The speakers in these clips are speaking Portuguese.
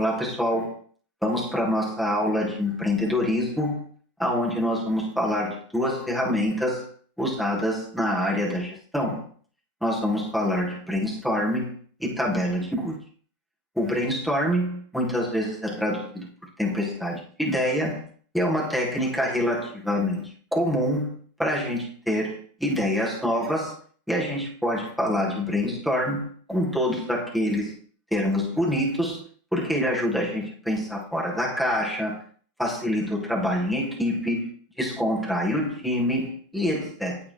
Olá, pessoal. Vamos para a nossa aula de empreendedorismo, aonde nós vamos falar de duas ferramentas usadas na área da gestão. Nós vamos falar de brainstorming e tabela de Good. O brainstorming muitas vezes é traduzido por tempestade de ideia e é uma técnica relativamente comum para a gente ter ideias novas, e a gente pode falar de brainstorming com todos aqueles termos bonitos, porque ele ajuda a gente a pensar fora da caixa, facilita o trabalho em equipe, descontrai o time e etc.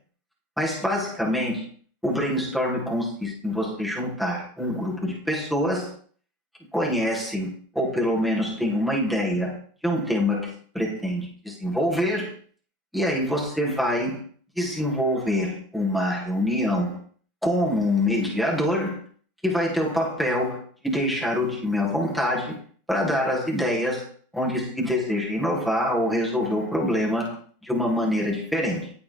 Mas basicamente, o brainstorm consiste em você juntar um grupo de pessoas que conhecem ou pelo menos têm uma ideia de um tema que se pretende desenvolver, e aí você vai desenvolver uma reunião como um mediador que vai ter o papel de deixar o time à vontade para dar as ideias onde se deseja inovar ou resolver o problema de uma maneira diferente.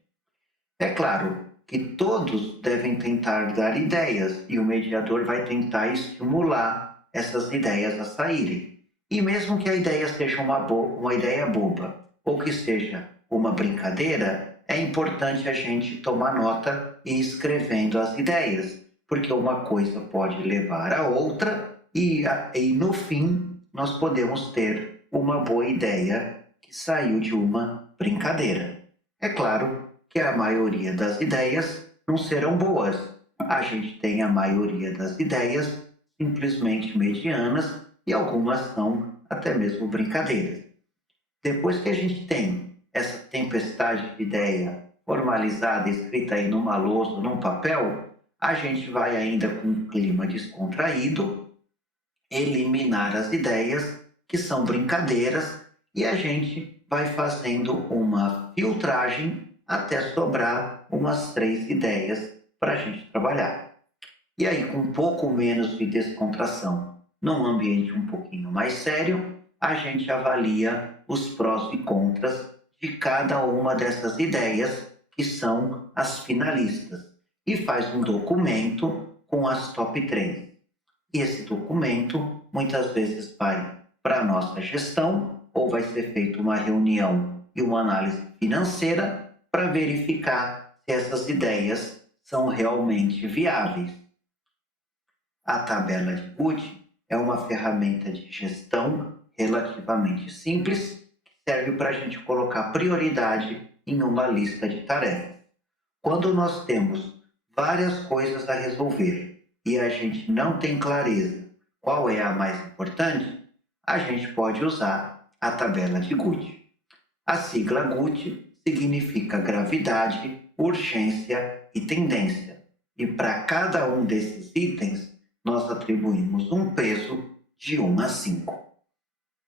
É claro que todos devem tentar dar ideias e o mediador vai tentar estimular essas ideias a saírem. E mesmo que a ideia seja uma ideia boba ou que seja uma brincadeira, é importante a gente tomar nota e ir escrevendo as ideias, porque uma coisa pode levar a outra e no fim nós podemos ter uma boa ideia que saiu de uma brincadeira. É claro que a maioria das ideias não serão boas. A gente tem a maioria das ideias simplesmente medianas e algumas são até mesmo brincadeiras. Depois que a gente tem essa tempestade de ideia formalizada, escrita aí numa lousa, num papel, a gente vai ainda com um clima descontraído eliminar as ideias que são brincadeiras e a gente vai fazendo uma filtragem até sobrar umas 3 ideias para a gente trabalhar. E aí, com um pouco menos de descontração, num ambiente um pouquinho mais sério, a gente avalia os prós e contras de cada uma dessas ideias, que são as finalistas, e faz um documento com as top 3. E esse documento muitas vezes vai para a nossa gestão, ou vai ser feita uma reunião e uma análise financeira para verificar se essas ideias são realmente viáveis. A tabela de Good é uma ferramenta de gestão relativamente simples, que serve para a gente colocar prioridade em uma lista de tarefas. Quando nós temos várias coisas a resolver e a gente não tem clareza qual é a mais importante, a gente pode usar a tabela de Good. A sigla Good significa gravidade, urgência e tendência. E para cada um desses itens, nós atribuímos um peso de 1 a 5.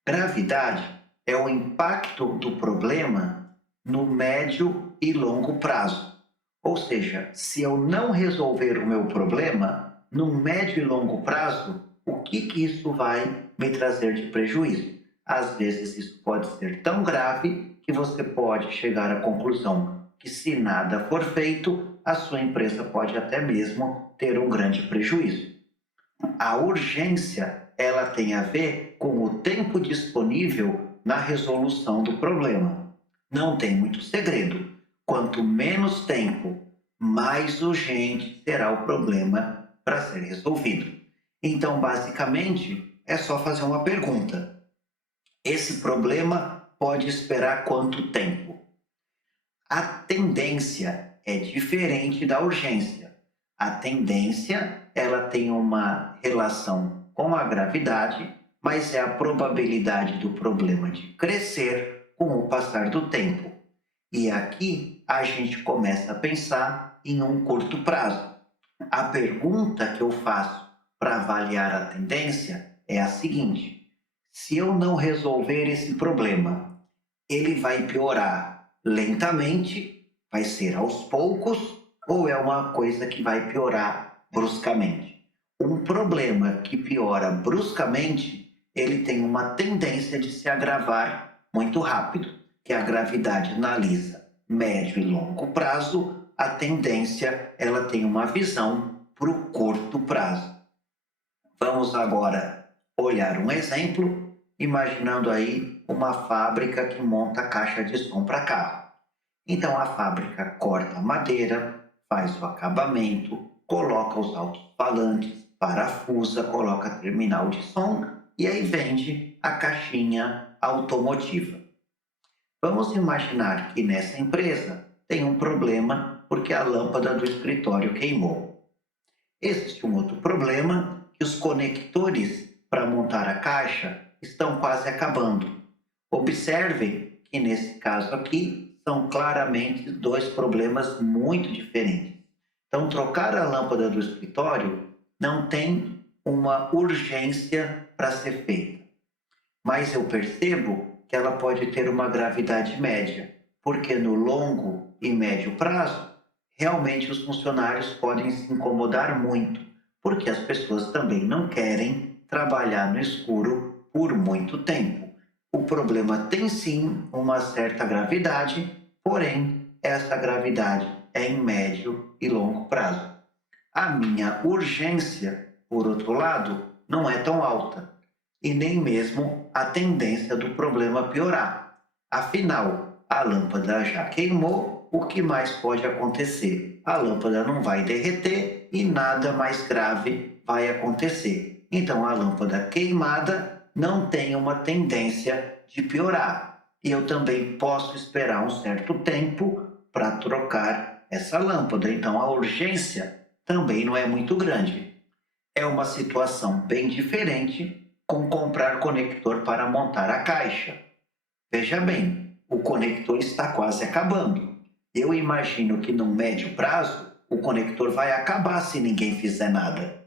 Gravidade é o impacto do problema no médio e longo prazo. Ou seja, se eu não resolver o meu problema, no médio e longo prazo, o que isso vai me trazer de prejuízo? Às vezes isso pode ser tão grave que você pode chegar à conclusão que, se nada for feito, a sua empresa pode até mesmo ter um grande prejuízo. A urgência, ela tem a ver com o tempo disponível na resolução do problema. Não tem muito segredo. Quanto menos tempo, mais urgente será o problema para ser resolvido. Então, basicamente, é só fazer uma pergunta. Esse problema pode esperar quanto tempo? A tendência é diferente da urgência. A tendência, ela tem uma relação com a gravidade, mas é a probabilidade do problema de crescer com o passar do tempo. E aqui a gente começa a pensar em um curto prazo. A pergunta que eu faço para avaliar a tendência é a seguinte: se eu não resolver esse problema, ele vai piorar lentamente, vai ser aos poucos, ou é uma coisa que vai piorar bruscamente? Um problema que piora bruscamente, ele tem uma tendência de se agravar muito rápido, que a gravidade analisa médio e longo prazo, a tendência, ela tem uma visão para o curto prazo. Vamos agora olhar um exemplo, imaginando aí uma fábrica que monta caixa de som para carro. Então a fábrica corta a madeira, faz o acabamento, coloca os alto-falantes, parafusa, coloca terminal de som e aí vende a caixinha automotiva. Vamos imaginar que nessa empresa tem um problema porque a lâmpada do escritório queimou. Existe um outro problema que os conectores para montar a caixa estão quase acabando. Observem que nesse caso aqui são claramente dois problemas muito diferentes. Então, trocar a lâmpada do escritório não tem uma urgência para ser feita, mas eu percebo que ela pode ter uma gravidade média, porque no longo e médio prazo, realmente os funcionários podem se incomodar muito, porque as pessoas também não querem trabalhar no escuro por muito tempo. O problema tem sim uma certa gravidade, porém, essa gravidade é em médio e longo prazo. A minha urgência, por outro lado, não é tão alta e nem mesmo a tendência do problema piorar. Afinal, a lâmpada já queimou, o que mais pode acontecer? A lâmpada não vai derreter e nada mais grave vai acontecer. Então, a lâmpada queimada não tem uma tendência de piorar. E eu também posso esperar um certo tempo para trocar essa lâmpada. Então, a urgência também não é muito grande. É uma situação bem diferente com comprar conector para montar a caixa. Veja bem, o conector está quase acabando. Eu imagino que no médio prazo o conector vai acabar se ninguém fizer nada.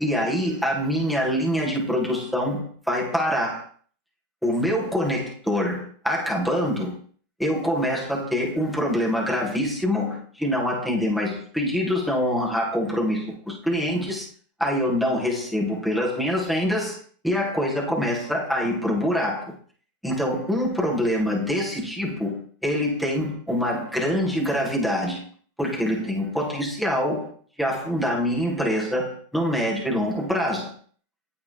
E aí a minha linha de produção vai parar. O meu conector acabando, eu começo a ter um problema gravíssimo de não atender mais os pedidos, não honrar compromisso com os clientes, aí eu não recebo pelas minhas vendas e a coisa começa a ir para o buraco. Então, um problema desse tipo, ele tem uma grande gravidade, porque ele tem o potencial de afundar a minha empresa no médio e longo prazo.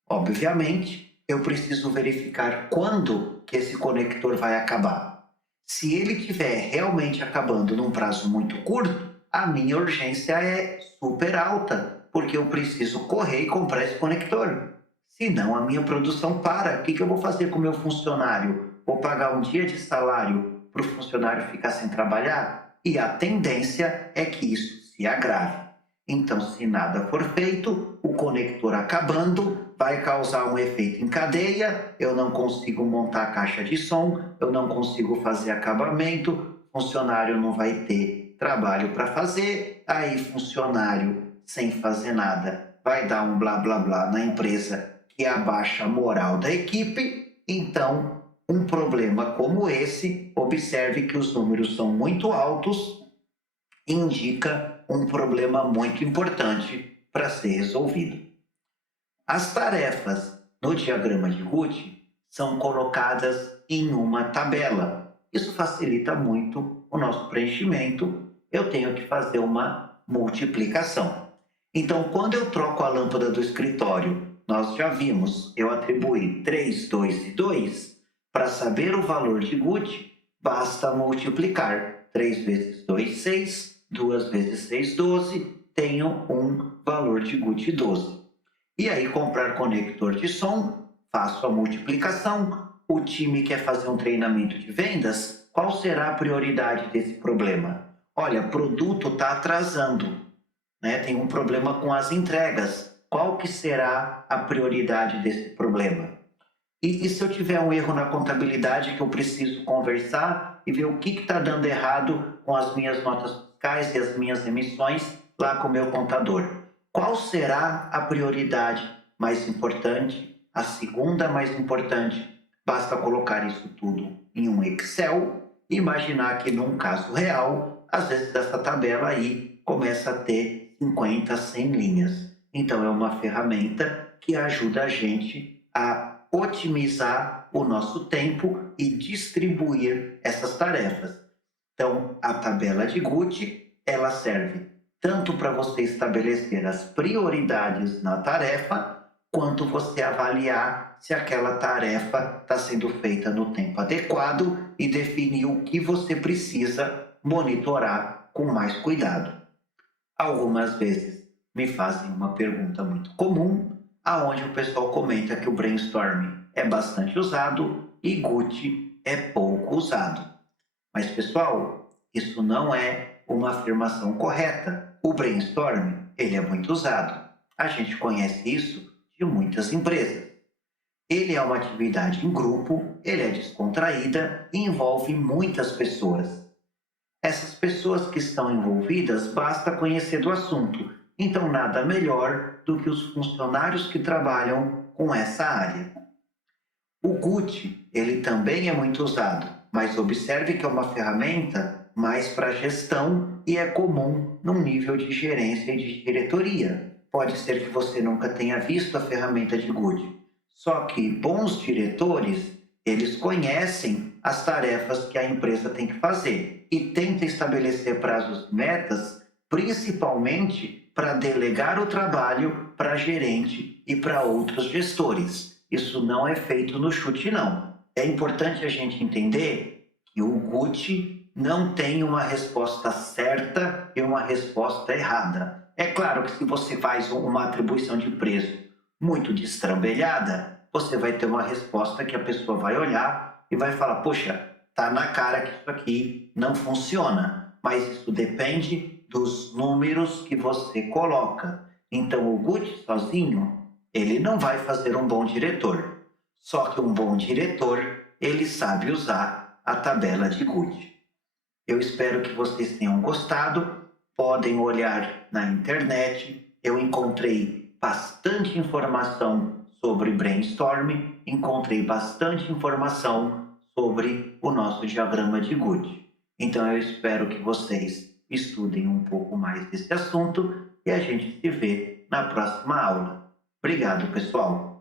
Obviamente, eu preciso verificar quando que esse conector vai acabar. Se ele estiver realmente acabando num prazo muito curto, a minha urgência é super alta, porque eu preciso correr e comprar esse conector. Senão a minha produção para. O que eu vou fazer com o meu funcionário? Vou pagar um dia de salário para o funcionário ficar sem trabalhar? E a tendência é que isso se agrave. Então, se nada for feito, o conector acabando vai causar um efeito em cadeia, eu não consigo montar a caixa de som, eu não consigo fazer acabamento, funcionário não vai ter trabalho para fazer, aí funcionário sem fazer nada vai dar um blá blá blá na empresa que abaixa a moral da equipe. Então, um problema como esse, observe que os números são muito altos, indica um problema muito importante para ser resolvido. As tarefas no diagrama de Guth são colocadas em uma tabela. Isso facilita muito o nosso preenchimento. Eu tenho que fazer uma multiplicação. Então, quando eu troco a lâmpada do escritório, nós já vimos, eu atribuí 3, 2 e 2. Para saber o valor de Guth, basta multiplicar. 3 vezes 2, 6. 2 vezes 6, 12. Tenho um valor de Guth 12. E aí, comprar conector de som, faço a multiplicação. O time quer fazer um treinamento de vendas, qual será a prioridade desse problema? Olha, produto está atrasando, né? Tem um problema com as entregas. Qual que será a prioridade desse problema? E se eu tiver um erro na contabilidade que eu preciso conversar e ver o que está dando errado com as minhas notas fiscais e as minhas emissões lá com o meu contador? Qual será a prioridade mais importante? A segunda mais importante? Basta colocar isso tudo em um Excel e imaginar que num caso real, às vezes essa tabela aí começa a ter 50, 100 linhas. Então é uma ferramenta que ajuda a gente a otimizar o nosso tempo e distribuir essas tarefas. Então, a tabela de Guth, ela serve tanto para você estabelecer as prioridades na tarefa, quanto você avaliar se aquela tarefa está sendo feita no tempo adequado e definir o que você precisa monitorar com mais cuidado. Algumas vezes me fazem uma pergunta muito comum, aonde o pessoal comenta que o brainstorming é bastante usado e Gucci é pouco usado. Mas, pessoal, isso não é uma afirmação correta. O brainstorming, ele é muito usado. A gente conhece isso de muitas empresas. Ele é uma atividade em grupo, ele é descontraída e envolve muitas pessoas. Essas pessoas que estão envolvidas basta conhecer do assunto, então nada melhor do que os funcionários que trabalham com essa área. O Gucci, ele também é muito usado, mas observe que é uma ferramenta mais para gestão e é comum num nível de gerência e de diretoria. Pode ser que você nunca tenha visto a ferramenta de Gucci, só que bons diretores, eles conhecem as tarefas que a empresa tem que fazer e tentam estabelecer prazos e metas, principalmente para delegar o trabalho para gerente e para outros gestores. Isso não é feito no chute, não. É importante a gente entender que o Gucci não tem uma resposta certa e uma resposta errada. É claro que se você faz uma atribuição de preço muito destrambelhada, você vai ter uma resposta que a pessoa vai olhar e vai falar: poxa, tá na cara que isso aqui não funciona. Mas isso depende dos números que você coloca. Então, o Gucci sozinho, ele não vai fazer um bom diretor. Só que um bom diretor, ele sabe usar a tabela de Gucci. Eu espero que vocês tenham gostado. Podem olhar na internet. Eu encontrei bastante informação sobre brainstorming, encontrei bastante informação sobre o nosso diagrama de Gucci. Então eu espero que vocês estudem um pouco mais desse assunto e a gente se vê na próxima aula. Obrigado, pessoal!